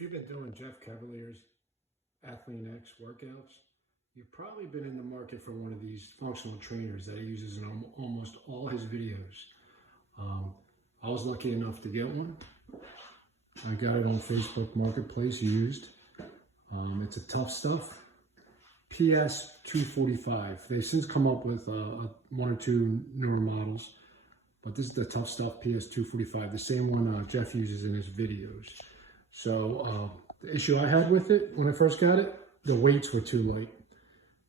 If you've been doing Jeff Cavaliere's Athlean-X workouts, you've probably been in the market for one of these functional trainers that he uses in almost all his videos. I was lucky enough to get one. I got it on Facebook Marketplace used. It's a Tuff PS-245. They've since come up with one or two newer models, but this is the Tuff PS-245, the same one Jeff uses in his videos. So the issue I had with it when I first got it, the weights were too light.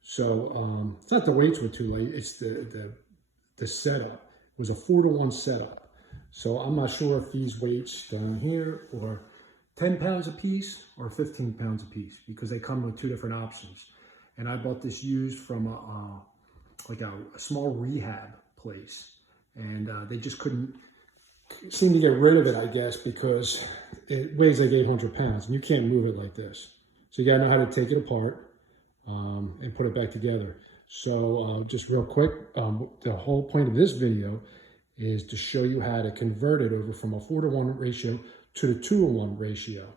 So it's not the weights were too light, it's the setup. It was a 4-to-1 setup. So I'm not sure if these weights down here are 10 pounds a piece or 15 pounds a piece, because they come with two different options. And I bought this used from a small rehab place, and they just couldn't seem to get rid of it, I guess, because it weighs like 800 pounds and you can't move it like this. So you gotta know how to take it apart and put it back together. So just real quick, the whole point of this video is to show you how to convert it over from a 4-to-1 ratio to the 2-to-1 ratio.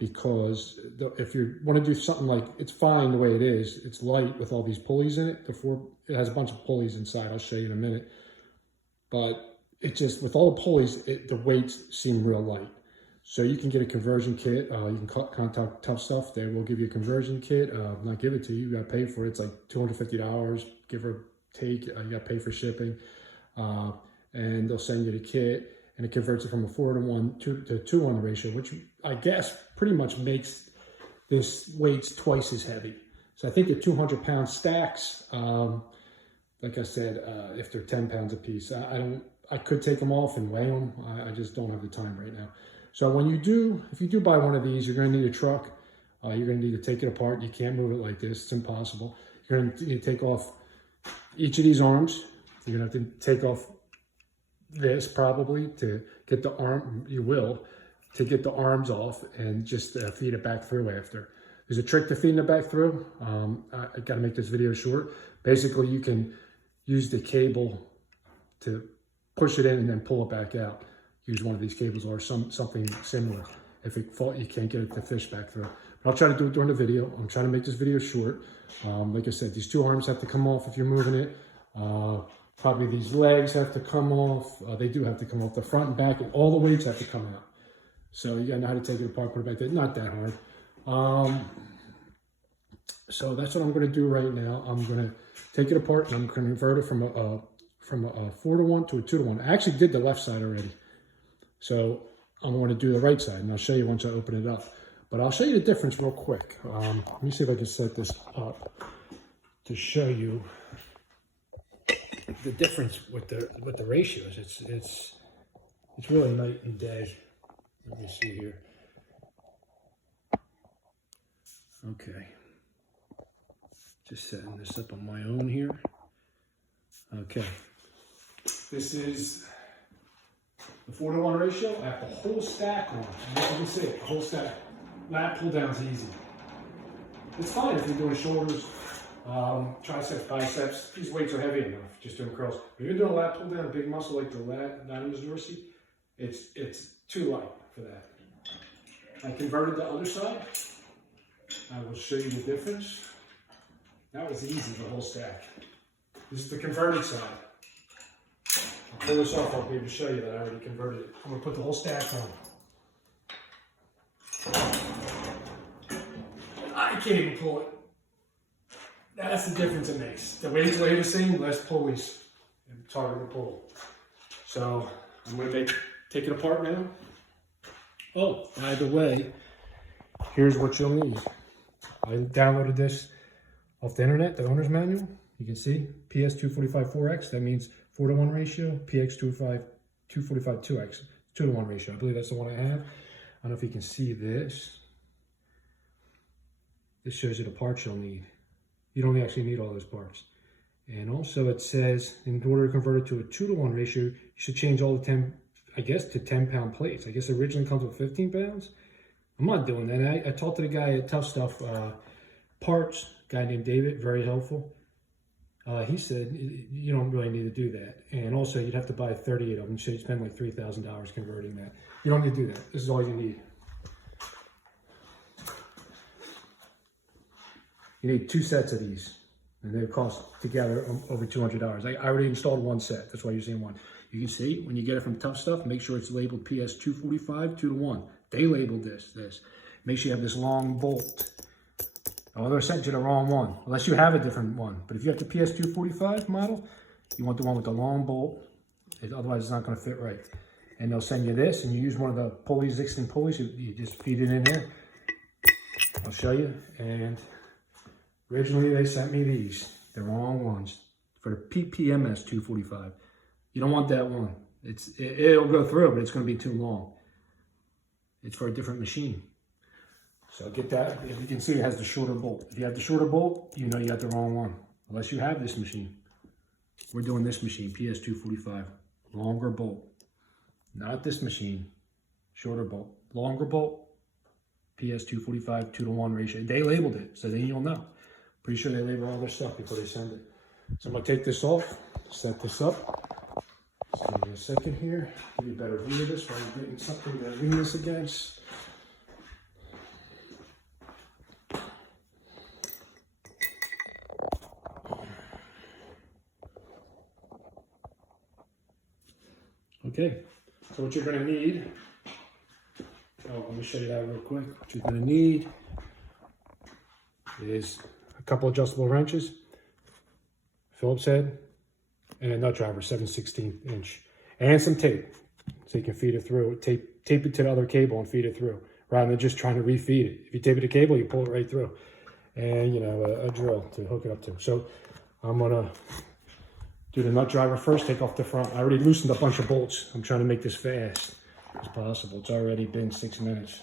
Because if you want to do something like, it's fine the way it is, it's light with all these pulleys in it. It has a bunch of pulleys inside, I'll show you in a minute. But it just, with all the pulleys, the weights seem real light. So you can get a conversion kit. You can contact Tuff Stuff. They will give you a conversion kit. Not give it to you, you got to pay for it. It's like $250, give or take. You got to pay for shipping. And they'll send you the kit. And it converts it from a 4-to-1 to 2-to-1 ratio, which I guess pretty much makes this weights twice as heavy. So I think the 200-pound stacks, like I said, if they're 10 pounds a piece, I could take them off and weigh them. I just don't have the time right now. So if you do buy one of these, you're going to need a truck. You're going to need to take it apart. You can't move it like this. It's impossible. You're going to need to take off each of these arms. You're going to have to take off this probably to get the arm, to get the arms off and just feed it back through after. There's a trick to feeding it back through. I got to make this video short. Basically, you can use the cable to push it in and then pull it back out. Use one of these cables or something similar. If you can't get it to fish back through. But I'll try to do it during the video. I'm trying to make this video short. Like I said, these two arms have to come off if you're moving it. Probably these legs have to come off. They do have to come off. The front and back, and all the weights have to come out. So you gotta know how to take it apart, put it back there. Not that hard. So that's what I'm gonna do right now. I'm gonna take it apart and I'm gonna convert it from a 4-to-1 to a 2-to-1. I actually did the left side already. So I'm going to do the right side, and I'll show you once I open it up. But I'll show you the difference real quick. Let me see if I can set this up to show you the difference with the ratios. It's really night and day. Let me see here. Okay, just setting this up on my own here. Okay, this is the 4-to-1 ratio. I have the whole stack on. And as you can see, the whole stack. Lat pull down is easy. It's fine if you're doing shoulders, triceps, biceps. These weights are heavy enough, just doing curls. If you're doing a lat pull down, a big muscle like the latissimus dorsi, it's too light for that. I converted the other side. I will show you the difference. That was easy, the whole stack. This is the converted side. I'll pull this off, I'll be able to show you that I already converted it. I'm going to put the whole stack on. I can't even pull it. That's the difference it makes. The weights weigh the same, less pulleys. It's harder to pull. So I'm going to take it apart now. Oh, by the way, here's what you'll need. I downloaded this off the internet, the owner's manual. You can see PS-245 4X, that means 4-to-1 ratio, PS-245 2X, 2-to-1 ratio. I believe that's the one I have. I don't know if you can see this. This shows you the parts you'll need. You don't actually need all those parts. And also it says, in order to convert it to a 2-to-1 ratio, you should change all the 10, I guess, to 10-pound plates. I guess it originally comes with 15 pounds. I'm not doing that. I talked to the guy at Tuff Stuff, parts, guy named David, very helpful. He said, you don't really need to do that. And also, you'd have to buy 38 of them, so you'd spend like $3,000 converting that. You don't need to do that. This is all you need. You need 2 sets of these, and they cost together over $200. I already installed 1 set. That's why you're seeing 1. You can see when you get it from Tuff Stuff, make sure it's labeled PS-245 2-to-1. They labeled this. Make sure you have this long bolt. Oh, they're sent you the wrong one, unless you have a different one. But if you have the PS-245 model, you want the one with the long bolt. Otherwise, it's not going to fit right. And they'll send you this, and you use one of the pulleys, Dixon pulleys. You just feed it in there. I'll show you. And originally, they sent me these, the wrong ones, for the PPMS 245. You don't want that one. It'll go through, but it's going to be too long. It's for a different machine. So get that. As you can see, it has the shorter bolt. If you have the shorter bolt, you know you got the wrong one. Unless you have this machine. We're doing this machine, PS-245. Longer bolt. Not this machine. Shorter bolt. Longer bolt. PS-245 2-to-1 ratio. They labeled it, so then you'll know. Pretty sure they label all their stuff before they send it. So I'm going to take this off, set this up. Just give me a second here. Give you a better view of this while I'm getting something to lean this against. Okay, so what you're going to need, let me show you that real quick. What you're going to need is a couple adjustable wrenches, Phillips head, and a nut driver, 7/16 inch, and some tape, so you can feed it through. Tape it to the other cable and feed it through, rather than just trying to refeed it. If you tape it to cable, you pull it right through, and you know a drill to hook it up to. So I'm gonna do the nut driver first, take off the front. I already loosened a bunch of bolts. I'm trying to make this fast as possible. It's already been 6 minutes.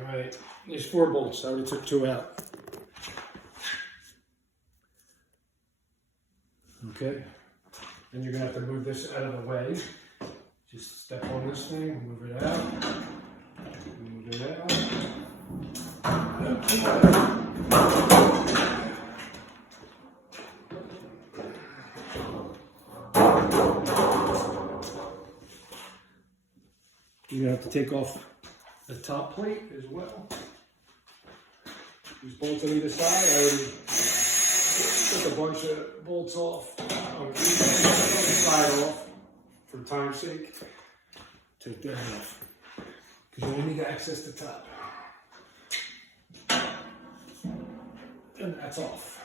Alright, there's 4 bolts. I already took 2 out. Okay, then you're going to have to move this out of the way. Just step on this thing, move it out, move it out. You're going to have to take off the top plate as well. These bolts on either side, I already took a bunch of bolts off. I'll keep the side off for time's sake. Take that off, because you only need to access the top. And that's off.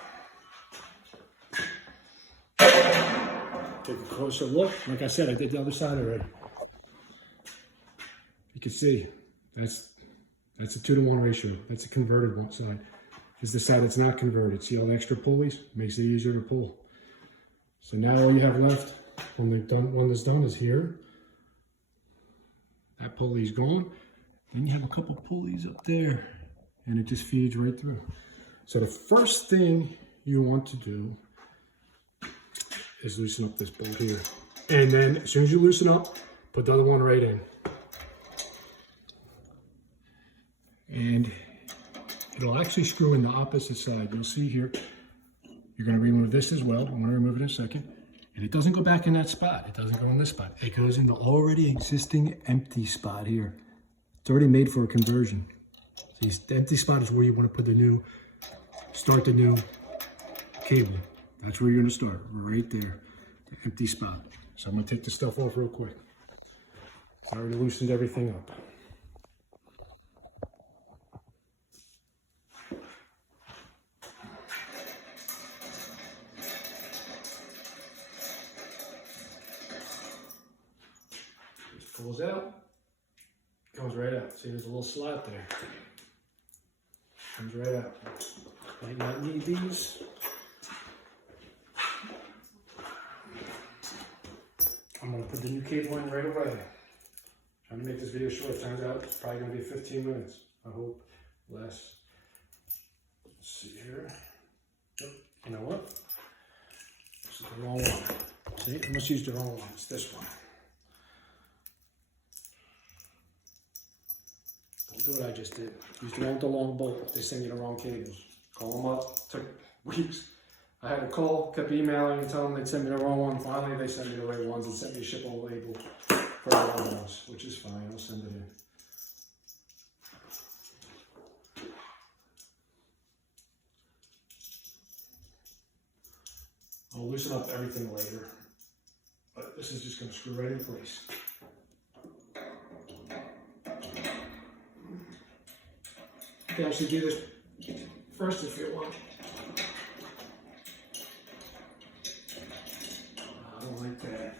Take a closer look. Like I said, I did the other side already. You can see. That's a 2-to-1 ratio. That's a converted one side. This is the side that's not converted. See all the extra pulleys? Makes it easier to pull. So now all you have left when this done is here. That pulley's gone. Then you have a couple pulleys up there, and it just feeds right through. So the first thing you want to do is loosen up this bolt here. And then as soon as you loosen up, put the other one right in. And it'll actually screw in the opposite side. You'll see here, you're going to remove this as well. I'm going to remove it in a second. And it doesn't go back in that spot. It doesn't go in this spot. It goes in the already existing empty spot here. It's already made for a conversion. So the empty spot is where you want to put start the new cable. That's where you're going to start, right there, the empty spot. So I'm going to take this stuff off real quick. I already loosened everything up. Pulls out, comes right out. See, there's a little slot there. Comes right out. Might not need these. I'm going to put the new cable in right away. Trying to make this video short. Turns out it's probably going to be 15 minutes. I hope less. Let's see here. Oh, you know what? This is the wrong one. See, I must use the wrong one. It's this one. Don't do what I just did. Use the long bolt. They send you the wrong cables. Call them up. Took weeks. I had to call, kept emailing and telling them they'd send me the wrong one. Finally, they sent me the right ones and sent me a shipment label for the wrong ones, which is fine. I'll send it in. I'll loosen up everything later, but this is just going to screw right in place. You can actually do this first if you want. I don't like that.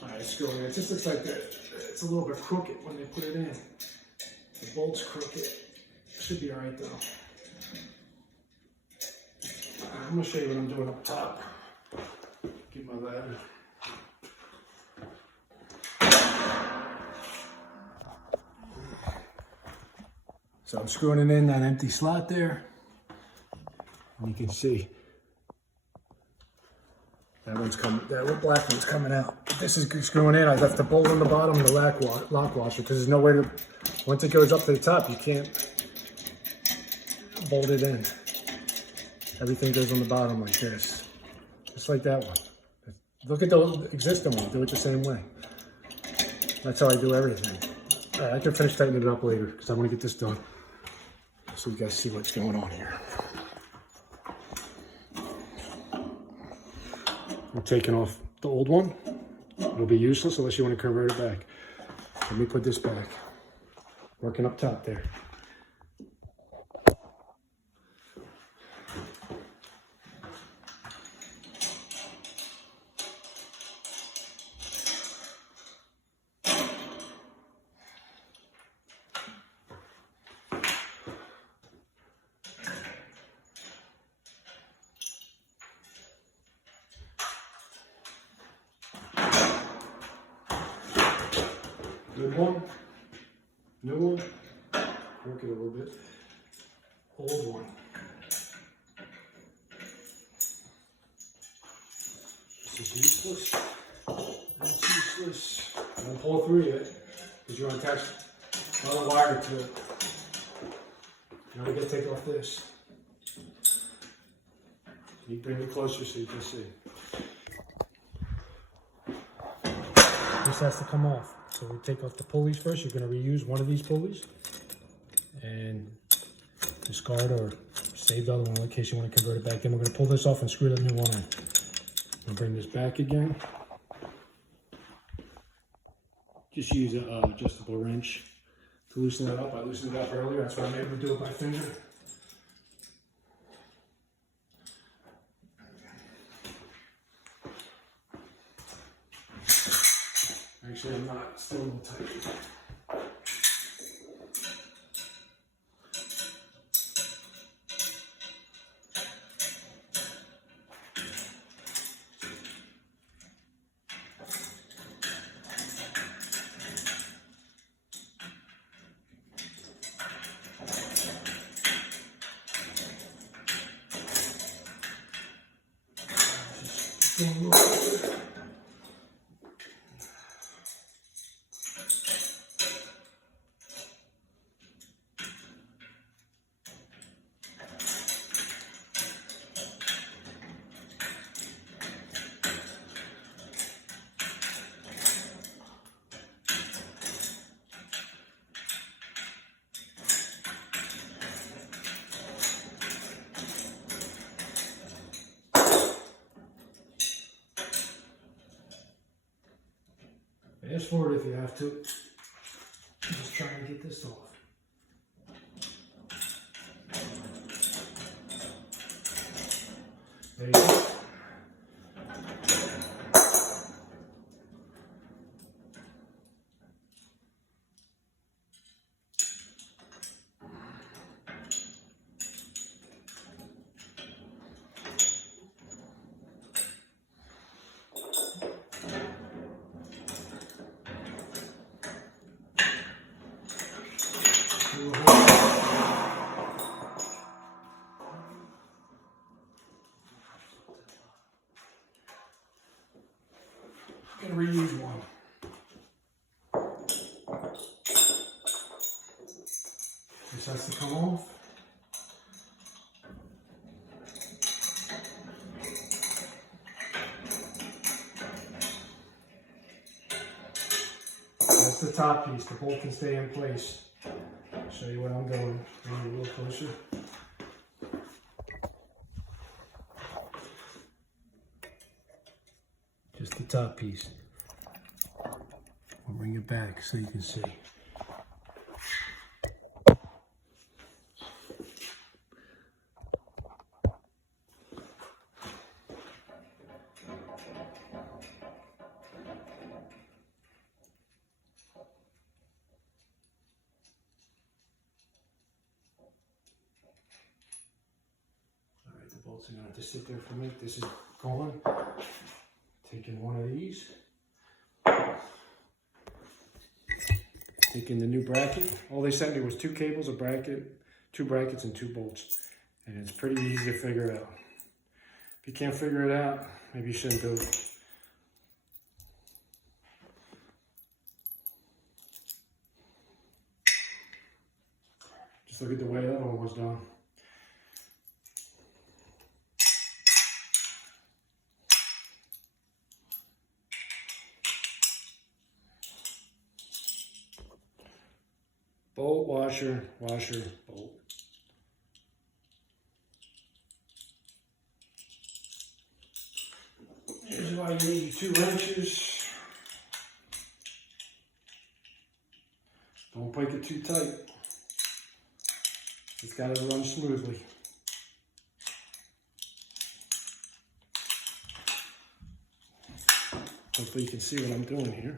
Alright, screw it in. It just looks like that. It's a little bit crooked when they put it in. The bolt's crooked. Should be alright though. I'm going to show you what I'm doing up top. Get my ladder. So I'm screwing it in that empty slot there. And you can see that black one's coming out. This is screwing in. I left the bolt on the bottom of the lock washer because there's no way to, once it goes up to the top, you can't bolt it in. Everything goes on the bottom like this. Just like that one. Look at the existing one, do it the same way. That's how I do everything. All right, I can finish tightening it up later because I want to get this done. So you guys see what's going on here. I'm taking off the old one. It'll be useless unless you want to convert it back. Let me put this back. Working up top there. Good one, new one, work it a little bit, old one. This is useless, that's useless. Don't pull through yet, because you want to attach another wire to it. Now we got to take off this. You bring it closer so you can see. This has to come off. So we take off the pulleys first. You're going to reuse one of these pulleys and discard or save the other one in case you want to convert it back. Then we're going to pull this off and screw that new one in. I'll bring this back again. Just use an adjustable wrench to loosen that up. I loosened it up earlier. That's why I'm able to do it by finger. Actually, I'm not. It's still a little tight. Fast forward if you have to. Just try and get this off. There you go. I'm going to reuse one. This has to come off. That's the top piece. The bolt can stay in place. I'll show you what I'm doing. Bring it a little closer. Just the top piece. I'll bring it back so you can see. The bolts are going to have to sit there for a minute. This is gone. Taking one of these. Taking the new bracket. All they sent me was 2 cables, a bracket, 2 brackets, and 2 bolts. And it's pretty easy to figure out. If you can't figure it out, maybe you shouldn't do it. Just look at the way that one was done. Bolt, washer, washer, bolt. Here's why you need 2 wrenches. Don't break it too tight. It's got to run smoothly. Hopefully you can see what I'm doing here.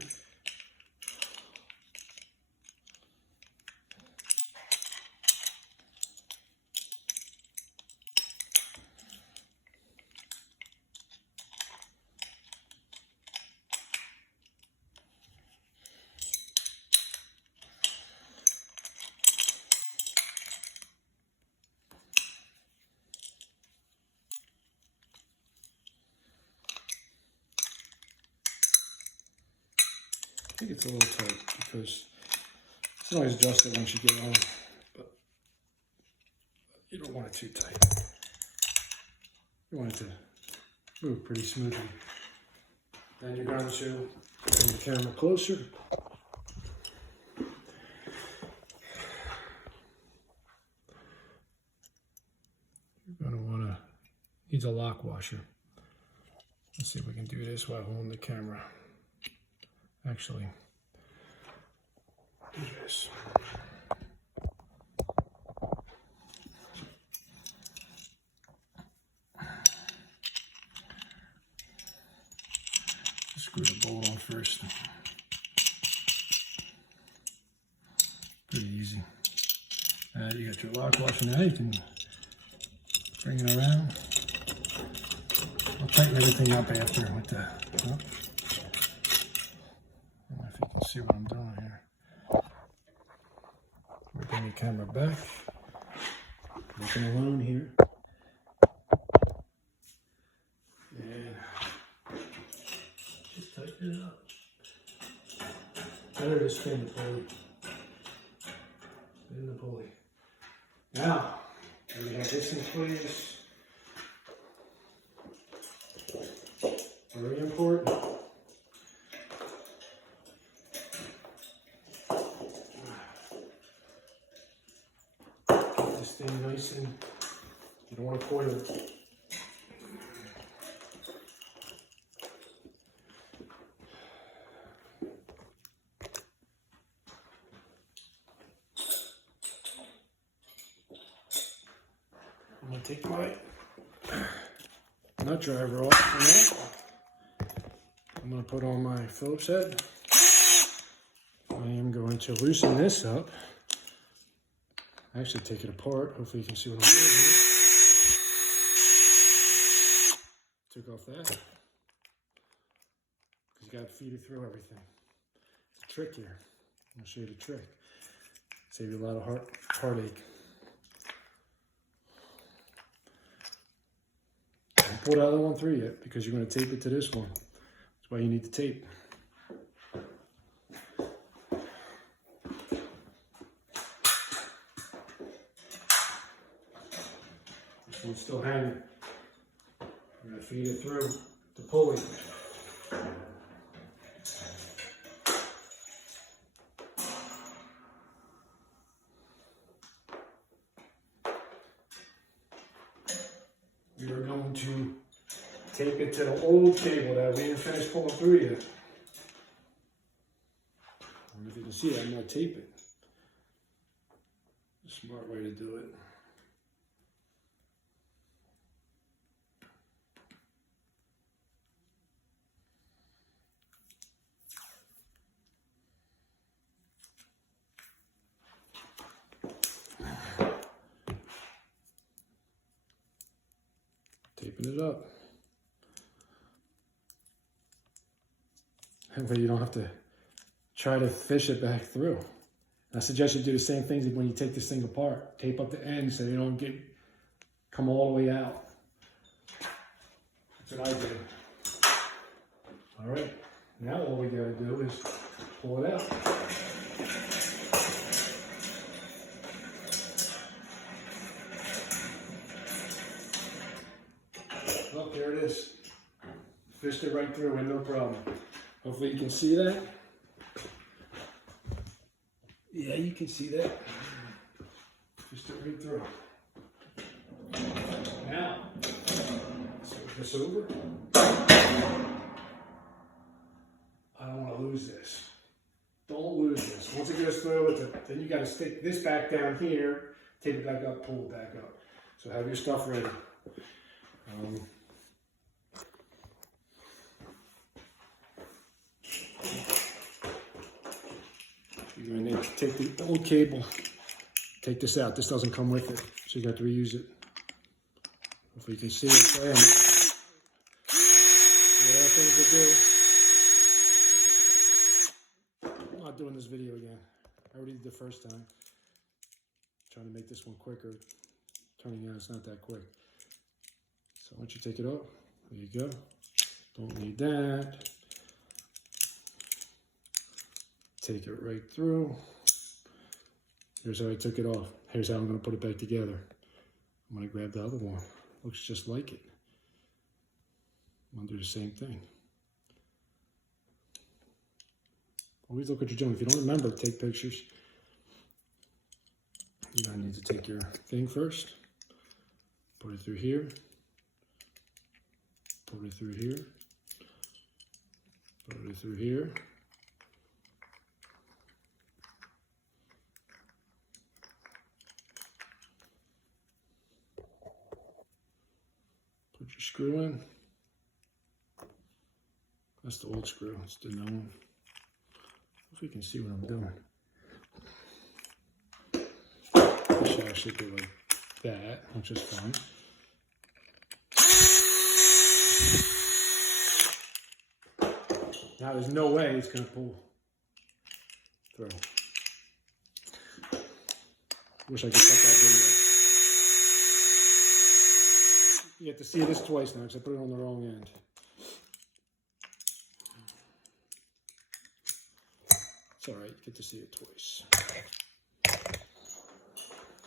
I think it's a little tight because it's always adjust it once you get on, but you don't want it too tight. You want it to move pretty smoothly. Then you're going to bring the camera closer. You're going to want to, needs a lock washer. Let's see if we can do this while holding the camera. Actually, do this. Screw the bolt on first. Pretty easy. You got your lock washer now. You can bring it around. I'll tighten everything up after with the. Oh. See what I'm doing here. We're bringing the camera back. Looking alone here. And just tighten it up. Better to spin the pulley. Spin the pulley. Now, we have this in place. Very important. Stay nice and you don't want to coil it. I'm going to take my nut driver off for now. I'm going to put on my Phillips head. I am going to loosen this up. Actually take it apart. Hopefully you can see what I'm doing here. Took off that. Because you got to feed it through everything. It's a trick here. I'll show you the trick. Save you a lot of heartache. Don't pull the other one through yet because you're going to tape it to this one. That's why you need the tape. This one's still hanging. I'm going to feed it through the pulley. We are going to tape it to the old cable that we didn't finish pulling through yet. I don't know if you can see it, I'm going to tape it. A smart way to do it. Taping it up. That way you don't have to try to fish it back through. I suggest you do the same things when you take this thing apart. Tape up the ends so you don't come all the way out. That's what I did. All right, now all we gotta do is pull it out. Oh, there it is. Fished it right through and no problem. Hopefully you can see that. Yeah, you can see that. Fished it right through. Now, switch this over. I don't want to lose this. Don't lose this. Once it goes through, then you got to stick this back down here, take it back up, pull it back up. So have your stuff ready. You're going to need to take the old cable, take this out. This doesn't come with it, so you got to reuse it. Hopefully you can see it. There are things to do. I'm not doing this video again. I already did the first time. Trying to make this one quicker. Turning out it's not that quick. So once you take it off, there you go. Don't need that. Take it right through. Here's how I took it off. Here's how I'm going to put it back together. I'm going to grab the other one. Looks just like it. I'm going to do the same thing. Always look what you're doing. If you don't remember, take pictures. You're going to need to take your thing first. Put it through here. Put it through here. Put it through here. Put your screw in. That's the old screw. It's the new one. If you can see what I'm doing. I should do like that, which is fun. Now there's no way it's going to pull through. Wish I could cut that video. You have to see this twice now because I put it on the wrong end. It's alright, you get to see it twice.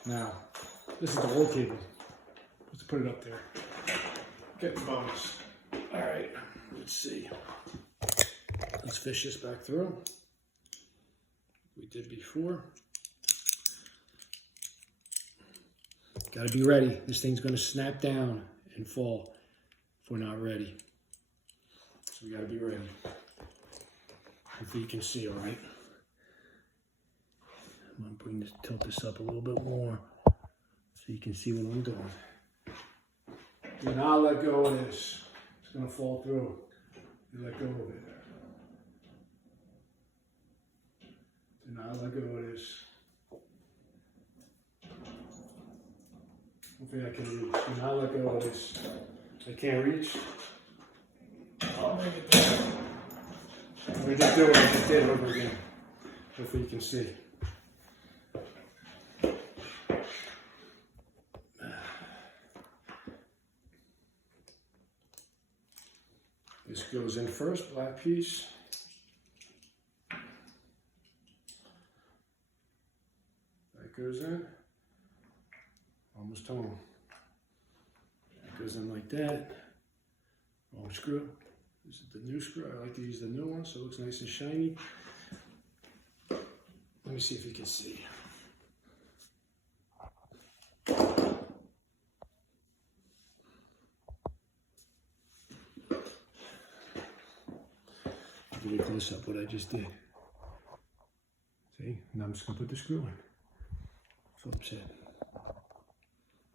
Now, this is the old cable. Let's put it up there. Get the bonus. Alright, let's see. Let's fish this back through. We did before. Gotta be ready. This thing's gonna snap down and fall if we're not ready. So we gotta be ready. Hopefully you can see all right. I'm gonna tilt this up a little bit more so you can see what I'm doing. Do not let go of this. It's gonna fall through. You let go of it. Do not let go of this. Hopefully I can reach. Do not let go of this. I can't reach. I'll make it there. We just do it. We just did it over again. Hopefully you can see. This goes in first, black piece. That goes in. Almost home. That goes in like that. Wrong screw. This is the new screw. I like to use the new one so it looks nice and shiny. Let me see if you can see. Give you a close up what I just did. See? Now I'm just going to put the screw in. Flip set.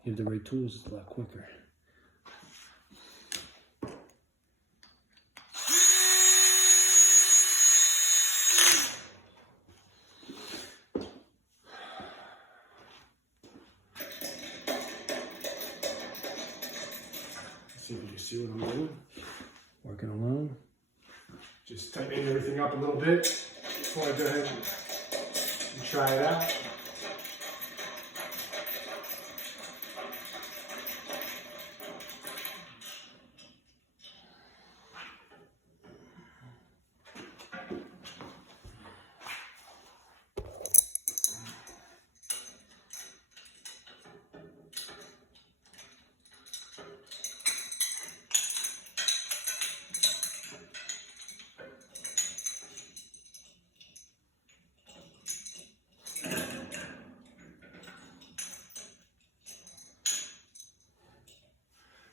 You have the right tools, it's a lot quicker. See if you can see what I'm doing. Working alone. Just tightening everything up a little bit before I go ahead and try it out.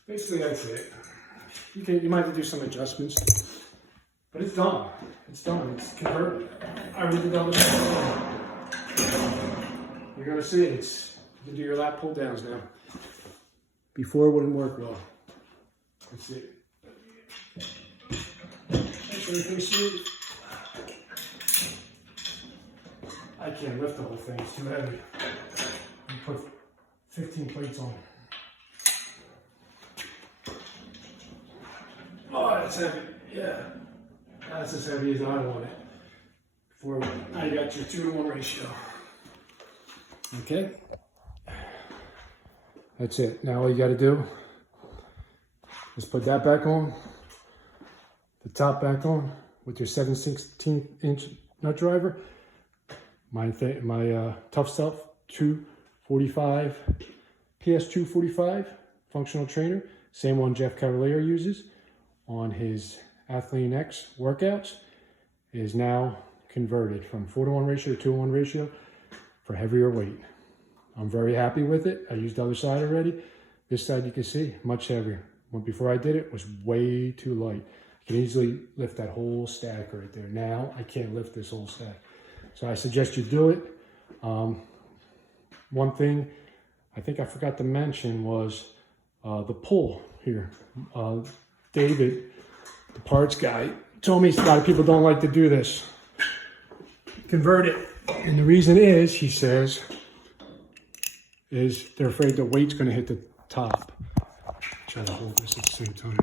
Basically, that's it. You might have to do some adjustments, but it's done. It's done. It's converted. I redid the other side. You're gonna see it. You can do your lat pull downs now. Before it wouldn't work well. That's it. Make sure everything's smooth. I can't lift the whole thing. It's too heavy. You put 15 plates on. Oh, that's heavy. Yeah. That's as heavy as I want it. Before now you got your 2-to-1 ratio. Okay. That's it. Now all you got to do is put that back on, the top back on with your 7/16" nut driver. My Tuff Stuff 245, PS-245 functional trainer. Same one Jeff Cavaliere uses on his Athlean-X workouts, is now converted from 4-to-1 ratio to 2-to-1 ratio for heavier weight. I'm very happy with it. I used the other side already. This side you can see, much heavier. When before I did it, was way too light. I can easily lift that whole stack right there. Now I can't lift this whole stack. So I suggest you do it. One thing I think I forgot to mention was the pull here. David, the parts guy, told me a lot of people don't like to do this. Convert it. And the reason is, he says, is they're afraid the weight's going to hit the top. Try to hold this at the same time.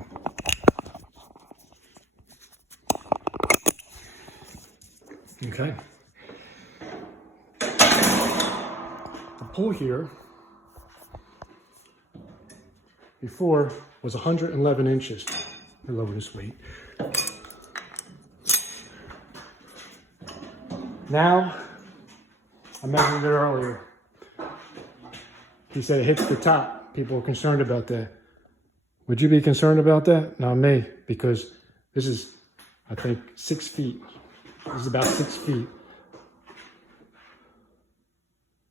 Okay. The pull here before was 111 inches. I lower this weight. Now, I measured it earlier. He said it hits the top. People are concerned about that. Would you be concerned about that? Not me, because this is, I think, 6 feet. This is about 6 feet.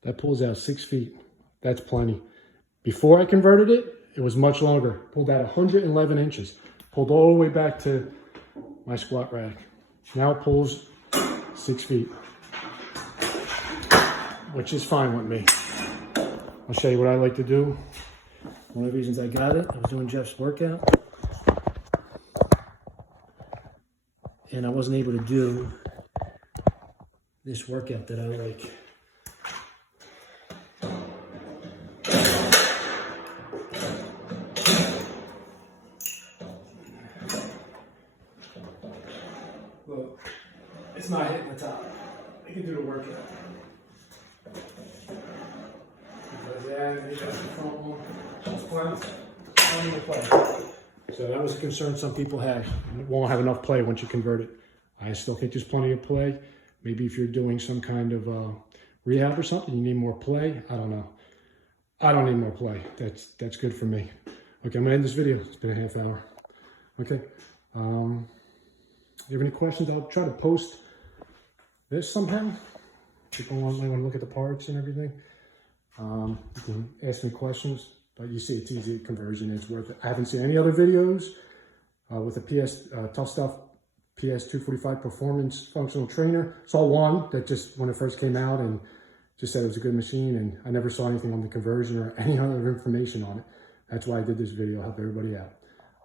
That pulls out 6 feet. That's plenty. Before I converted it, it was much longer. Pulled out 111 inches. Pulled all the way back to my squat rack. Now it pulls 6 feet, which is fine with me. I'll show you what I like to do. One of the reasons I got it, I was doing Jeff's workout, and I wasn't able to do this workout that I like. Look, it's not hitting the top. I can do the workout. Because, yeah, you got the front one. That's plenty. Plenty to play. So that was a concern some people had. It won't have enough play once you convert it. I still think there's plenty of play. Maybe if you're doing some kind of rehab or something, you need more play. I don't know. I don't need more play. That's good for me. Okay, I'm gonna end this video. It's been a half hour. Okay. You have any questions? I'll try to post this somehow. People want to look at the parts and everything. You can ask me questions, but you see it's easy conversion. It's worth it. I haven't seen any other videos with a Tough Stuff PS-245 performance functional trainer. Saw one that just when it first came out and just said it was a good machine, and I never saw anything on the conversion or any other information on it. That's why I did this video, help everybody out.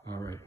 All right.